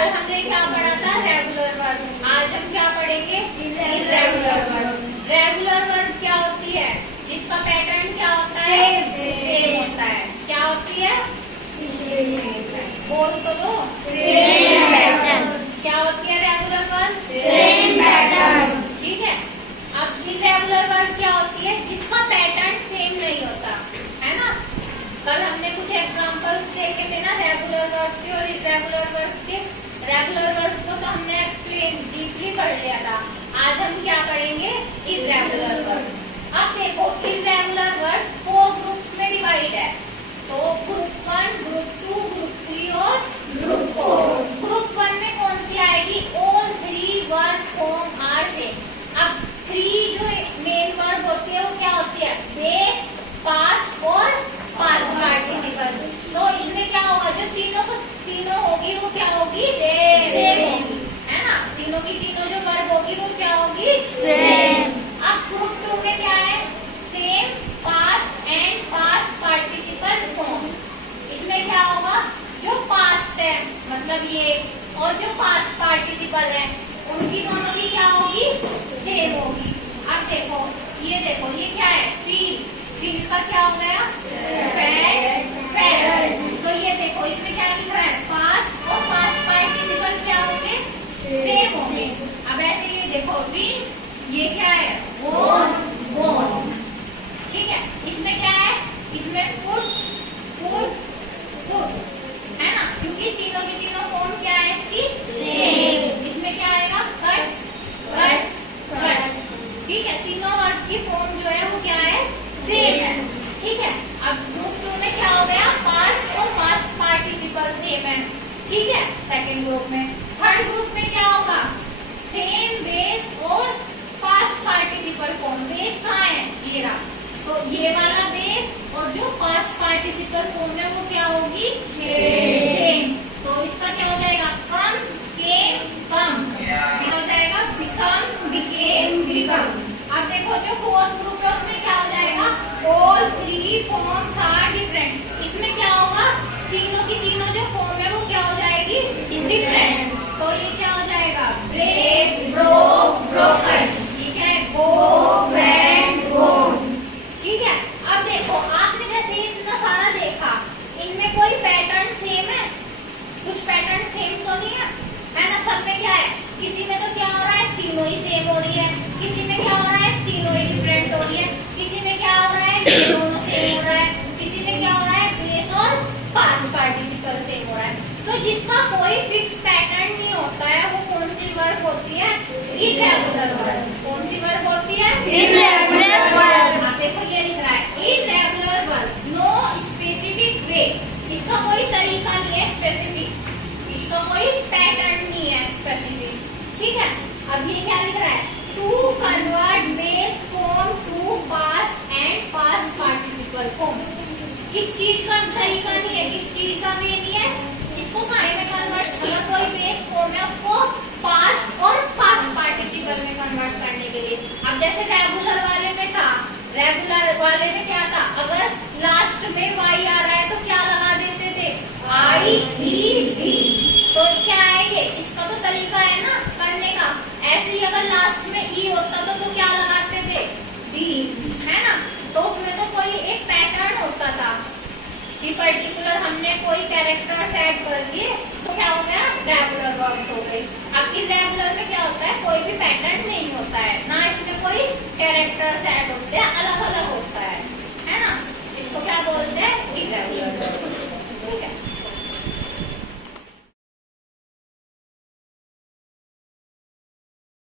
कल हमने क्या पढ़ा था? Regular verb. आज हम क्या पढ़ेंगे? Irregular verb. रेगुलर वर्ब क्या होती है? जिसका पैटर्न क्या होता है? सेम होता है। क्या होती है? बोल तो दो। Same pattern. क्या होती है रेगुलर वर्ब? Same pattern. ठीक है। अब इर्रेगुलर वर्ब क्या होती है? जिसका पैटर्न सेम नहीं होता है ना। कल हमने कुछ एग्जांपल्स देखे थे ना रेगुलर वर्ब के और इर्रेगुलर वर्ब के। रेगुलर वर्ब को तो हमने एक्सप्लेन डीपली पढ़ लिया था। आज हम क्या पढ़ेंगे? Irregular verb. अब देखो इर्रेगुलर वर्ब 4 ग्रुप्स में डिवाइड है। तो ग्रुप 1, ग्रुप 2, ग्रुप 3 और ग्रुप 4। ग्रुप 1 में कौन सी आएगी? All 3 verb form are same. अब 3 जो मेन वर्ब होती है वो क्या होती है? बेस, पास्ट और पास्ट पार्टिसिपल। तो इसमें क्या होगा? जो तीनों होगी वो क्या होगी? सेम होगी, है ना। तीनों की तीनों जो वर्ब होगी वो क्या होगी? सेम। अब ग्रुप 2 में क्या है? Same, past and past participle form. इसमें क्या होगा? जो पास्ट है मतलब ये और जो पास्ट पार्टिसिपल है उनकी दोनों की क्या होगी? सेम होगी। अब देखो ये क्या है? फील। फील का क्या हो गया? फेड। तो ये देखो इसमें क्या लिख रहा है? पास्ट और पास्ट पार्टिसिपल क्या होंगे? सेम होंगे। अब ऐसे ये देखो विन, ये क्या है? वोन। ठीक है। इसमें क्या है? इसमें पुट है ना, क्योंकि तीनों की तीनों फॉर्म क्या है इसकी? सेम। इसमें क्या आएगा? कट। ठीक है। तीनों वर्ब की फॉर्म जो है वो क्या है? सेम है। ठीक है। अब ग्रुप 2 में क्या हो गया? पास्ट और पास्ट पार्टिसिपल सेम है। ठीक है। सेकंड ग्रुप में। थर्ड ग्रुप में क्या होगा? सेम, बेस और पास्ट पार्टिसिपल फॉर्म। बेस कहाँ है? ये रहा। तो ये वाला बेस और जो पास्ट पार्टिसिपल फॉर्म है वो क्या होगी? सेम। तो इसका क्या हो जाएगा? कम, केम, कम हो जाएगा। Become, became, become. अब देखो जो फोर्थ ग्रुप है उसमें क्या हो जाएगा? All 3 forms are different. इसमें क्या होगा? तीनों की तीनों जो फॉर्म है वो क्या हो जाएगी? डिफरेंट। तो ये क्या हो जाएगा? Break, broke, broken. ये क्या है? Go, went, gone. ठीक है। अब देखो आपने जैसे इतना सारा देखा, इनमें कोई पैटर्न सेम है? कुछ पैटर्न सेम तो नहीं है ना। सब में क्या है? किसी में तो क्या हो रहा है? तीनों ही सेम हो रही है। किसी में क्या हो रहा है? तीनों ही डिफरेंट हो रही है। किसी में क्या हो रहा है? दोनों सेम हो रहा है। किसी में क्या हो रहा है? बेस और पास्ट पार्टिसिपल सेम हो रहा है। तो जिसका कोई फिक्स पैटर्न नहीं होता है वो कौन सी वर्ब होती है? Irregular verb. कौन सी वर्ब होती है? Irregular verb. आप देखो ये लिख रहा है irregular verb, no specific way. इसका कोई तरीका नहीं है स्पेसिफिक, इसका कोई पैटर्न नहीं है स्पेसिफिक। ठीक है। अब ये क्या लिख रहा है? To convert base form to past and past participle form. किस चीज का तरीका नहीं है? किस चीज का वे नहीं है? इसको काहे में कन्वर्ट? अगर कोई बेस फॉर्म है उसको पास्ट और पास्ट पार्टिसिपल में कन्वर्ट करने के लिए। अब जैसे रेगुलर वाले में था, रेगुलर वाले में क्या था? अगर लास्ट में वाई आ रहा है तो क्या लगा देते थे? IED। तो क्या है ये? इसका तो तरीका है ना करने का। ऐसे ही अगर लास्ट में ई होता तो क्या लगाते थे? डी, है ना। तो उसमें तो कोई एक पैटर्न होता था कि पर्टिकुलर हमने कोई कैरेक्टर्स ऐड कर दिए तो क्या हो गया? रेगुलर वर्ब्स हो गई। अब इर्रेगुलर में क्या होता है? कोई भी पैटर्न नहीं होता है ना, इसमें कोई कैरेक्टर्स ऐड होते हैं, अलग अलग होता है।